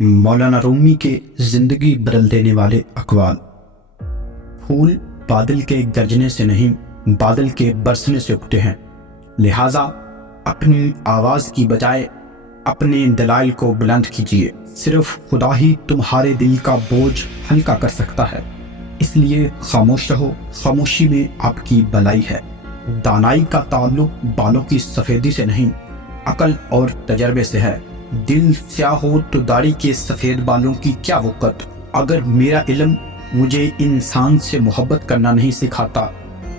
مولانا رومی کے زندگی بدل دینے والے اقوال۔ پھول بادل کے گرجنے سے نہیں، بادل کے برسنے سے اگتے ہیں، لہٰذا اپنی آواز کی بجائے اپنے دلائل کو بلند کیجیے۔ صرف خدا ہی تمہارے دل کا بوجھ ہلکا کر سکتا ہے، اس لیے خاموش رہو، خاموشی میں آپ کی بھلائی ہے۔ دانائی کا تعلق بالوں کی سفیدی سے نہیں، عقل اور تجربے سے ہے۔ دل سیاہ ہو تو داڑھی کے سفید بالوں کی کیا وقت؟ اگر میرا علم مجھے انسان سے محبت کرنا نہیں سکھاتا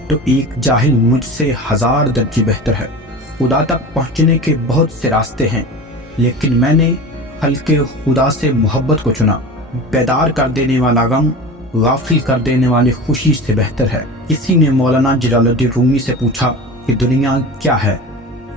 تو ایک جاہل مجھ سے 1000 درجے بہتر ہے۔ خدا تک پہنچنے کے بہت سے راستے ہیں، لیکن میں نے ہلکے خدا سے محبت کو چنا۔ بیدار کر دینے والا غم غافل کر دینے والی خوشی سے بہتر ہے۔ کسی نے مولانا جلال الدین رومی سے پوچھا کہ دنیا کیا ہے؟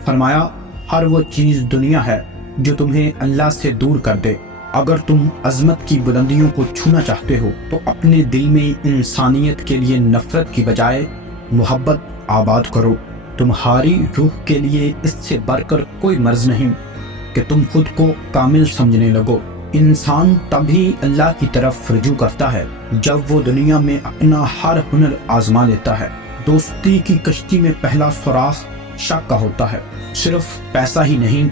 فرمایا، ہر وہ چیز دنیا ہے جو تمہیں اللہ سے دور کر دے۔ اگر تم عظمت کی بلندیوں کو چھونا چاہتے ہو تو اپنے دل میں انسانیت کے لیے نفرت کی بجائے محبت آباد کرو۔ تمہاری روح کے لیے اس سے بڑھ کر کوئی مرض نہیں کہ تم خود کو کامل سمجھنے لگو۔ انسان تبھی اللہ کی طرف رجوع کرتا ہے جب وہ دنیا میں اپنا ہر ہنر آزما لیتا ہے۔ دوستی کی کشتی میں پہلا سوراخ شک کا ہوتا ہے۔ صرف پیسہ ہی نہیں،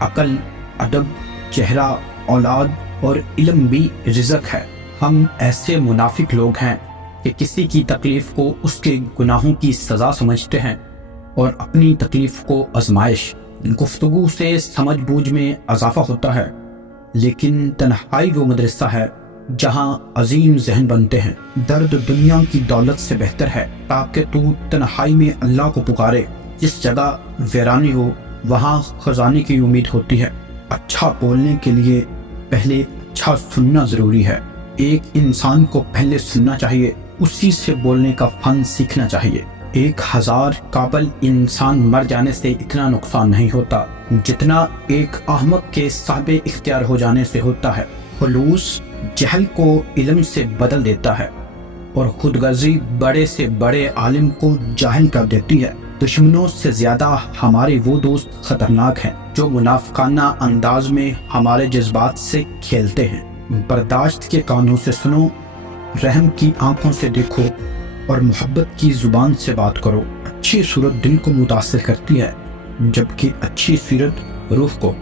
عقل، ادب، چہرہ، اولاد اور علم بھی رزق ہے۔ ہم ایسے منافق لوگ ہیں کہ کسی کی تکلیف کو اس کے گناہوں کی سزا سمجھتے ہیں اور اپنی تکلیف کو آزمائش۔ گفتگو سے سمجھ بوجھ میں اضافہ ہوتا ہے، لیکن تنہائی وہ مدرسہ ہے جہاں عظیم ذہن بنتے ہیں۔ درد دنیا کی دولت سے بہتر ہے تاکہ تو تنہائی میں اللہ کو پکارے۔ جس جگہ ویرانی ہو وہاں خزانے کی امید ہوتی ہے۔ اچھا بولنے کے لیے پہلے اچھا سننا ضروری ہے۔ ایک انسان کو پہلے سننا چاہیے، اسی سے بولنے کا فن سیکھنا چاہیے۔ 1000 قابل انسان مر جانے سے اتنا نقصان نہیں ہوتا جتنا ایک احمق کے صاحب اختیار ہو جانے سے ہوتا ہے۔ خلوص جہل کو علم سے بدل دیتا ہے اور خود غرضی بڑے سے بڑے عالم کو جاہل کر دیتی ہے۔ دشمنوں سے زیادہ ہمارے وہ دوست خطرناک ہیں جو منافقانہ انداز میں ہمارے جذبات سے کھیلتے ہیں۔ برداشت کے کانوں سے سنو، رحم کی آنکھوں سے دیکھو اور محبت کی زبان سے بات کرو۔ اچھی صورت دل کو متاثر کرتی ہے، جبکہ اچھی سیرت روح کو۔